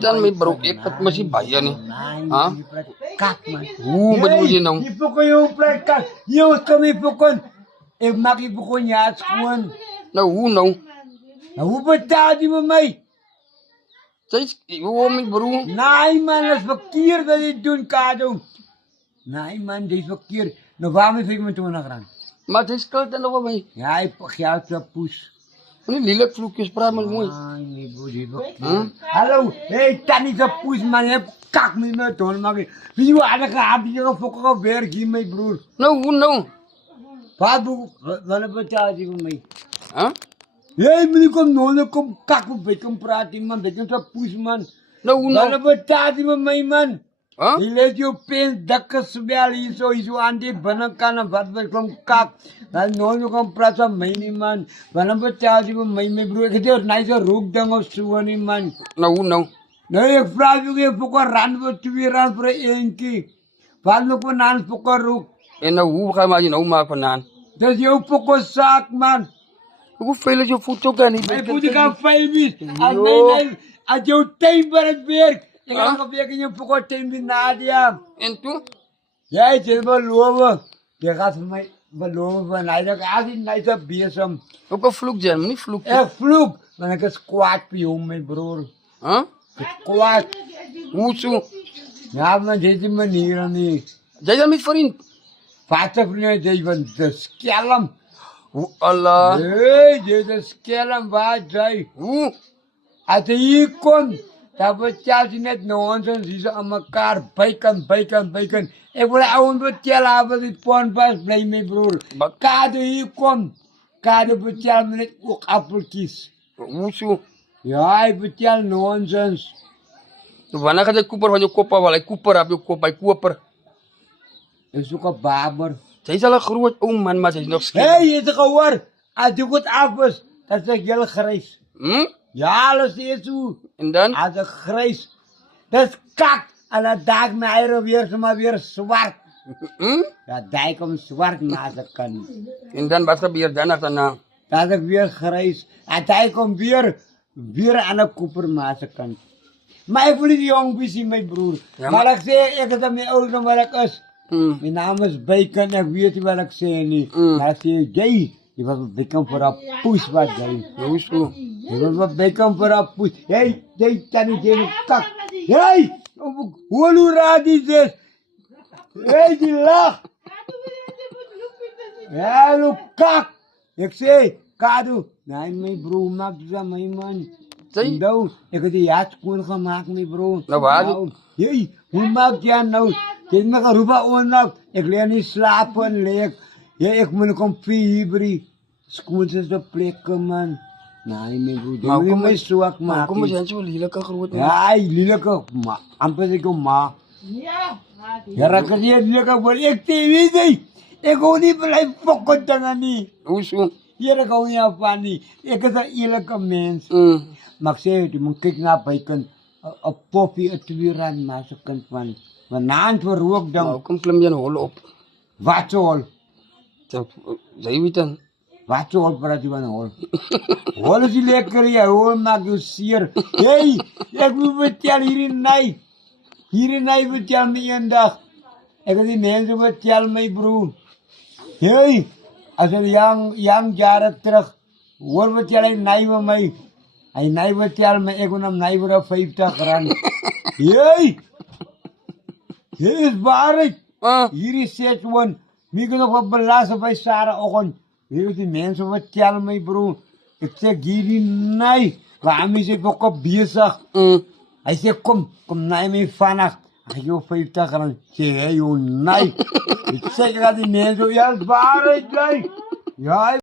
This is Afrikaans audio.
Dan may bro, ikat masibaya ni. Ha? Kak man. Ba't mo din ang... Ipo ko yung play kak. Yung kami pukon. Makipukon niya at kuwan. Nauhunaw. Nahubad tayo di mo may. Say, iwawamig bro. Naiman las fakir dali dun kadong. Naiman di fakir. Navami fik mo tuwa nakran. Matiskal na ba may? Ay, pakyaw sa push. Ano lilat flukis para mo mo. Ay, may budi ba? Hello, hey, tani sa push man. Kak mi na ton magi. Biwa ada ka abi ka foko ka ver gi may bro. Nauhunaw. Babu, wala ba tayo di mo may? Ha? Hey, mini kom nono kom kak mo bekam prati man. Bekam sa push man. Nauhunaw. Wala ba tayo di mo may man? Ha? Ile jo pen dakas subali iso andi banakana vatvel kom kak. Dal nono kom prasa may ni man. Wala ba tayo di mo may bro. Kaya nice rug dango suwani man. Nauhunaw. Nay fravi ke poko ran bo tuwiran pro enki. Palno ko nan poko rug. Eh, nauhu ka man yun, nauhumapanan. Das yo poko sak man. Ako fail yung photo ka ni. Ay pudi ka failbis. Al nay ajo time barat berk. Ikaw ka berk yung poko time na dia. Ento? Yai je ba luwa. Dekat may ba luwa ba nay da asin nay sa biasam. Ako fluk dyan, mani fluk. Flug. Mana ka squat pi yung may bro. Ha? Squat. Uso. Naman je manira ni. Jajan mit farin. Fata punya javan skelam. Allah. Hey, je skelam ba jai. Ate ikon. Tapos sinet nonsense isa amakar baikan. Eh wala awon ba tiyala ba di pon pas play me bro. Kado ikon. Kado ba tiyal minit uk apple kiss. Uso. Yai ba tiyal nonsense. Wana ka dyan kupar, wanyo kopa walay kupar, abyo kopay kupar. Isu ka babar. Sa isa lang karuwat, man ma sa isinok skin. Hey, ito ka war. Adukot apos. Tas gel kharis. Ja, alles Jesu. And then? Ada grijs. Dat is kak. En dat dag met eieren weer, maar weer zwart. Dat dijk om zwart maken kan. And then, basta bier dyan na na. Dat ik weer grijs. En dijk om weer aan de koper maken kan. Maar ik wil die jong visie, mijn broer. Ja, maar ik zeg, ik heb mijn ouders waar ik is. Mijn naam is Bacon, ik weet niet wat ik zeg niet. Maar ik zeg, jij. Je was Bacon voor een poes wat jij. Uso. Je was Bacon voor een poes. Hey, jij kan niet in kak. Hey, hoe raad is dit? Hey, die lach. Ja, lu kak. Ik zei, kado. Nee, mijn broer maakt ze mijn man. Say. Nou, ik heb die jaatschoen gemaakt, mijn broer. Nou, waar? Hey, hoe maak jij nou? Kijk me geroepen onaf. Ik leer niet slapen, leek. Ja, ik moet nog een fibri. Schoen is de plekken, man. Nee, mijn broer. Maar Dat kom moet je maar- zwak Kung mo maken. dyan siya, lila ka karuwat mo. Ja, lelijk ook, ma. Amper zeg ik ma. Ja, raken je lelijk ook wel. Ik TV niet. Ik hou niet blijven fokken dengan niet. Uso. Hier ik hou niet van niet. Ik is een eerlijke mens. Maar ik zeg het, je moet kijken naar bijken. Een poppie, een tweeran, maar ze kunt van. Maar na het verrook dan. Kung film yan, holo op. Wat zoal? Sa iwitan. Wat zoal para die van hol? Hol is die lekker, ja, hol maak je sier. Hey, ik moet vertellen hier in Nij. Hier in Nij vertel me een dag. Ik heb die mensen vertel mijn broer. Hey, als een yang jaren terug. Hoor vertel ik Nij van mij. Hij Nij vertel me, ik wil hem Nij voor 50 rand. Hey, hier is waarheid. Hier is 6-1. Wie kan nog wat belasten bij Sarah Ogen? Weet je, die mensen vertellen mij, bro. Ik zeg, hier nee. Waarom is ik ook op bezig? Hij zegt, kom naar mij vannacht. Hij geeft 50 rand. Ik zeg, hé, joh, nee. Ik zeg, ik ga die mensen, ja, waarheid, nee. Ja,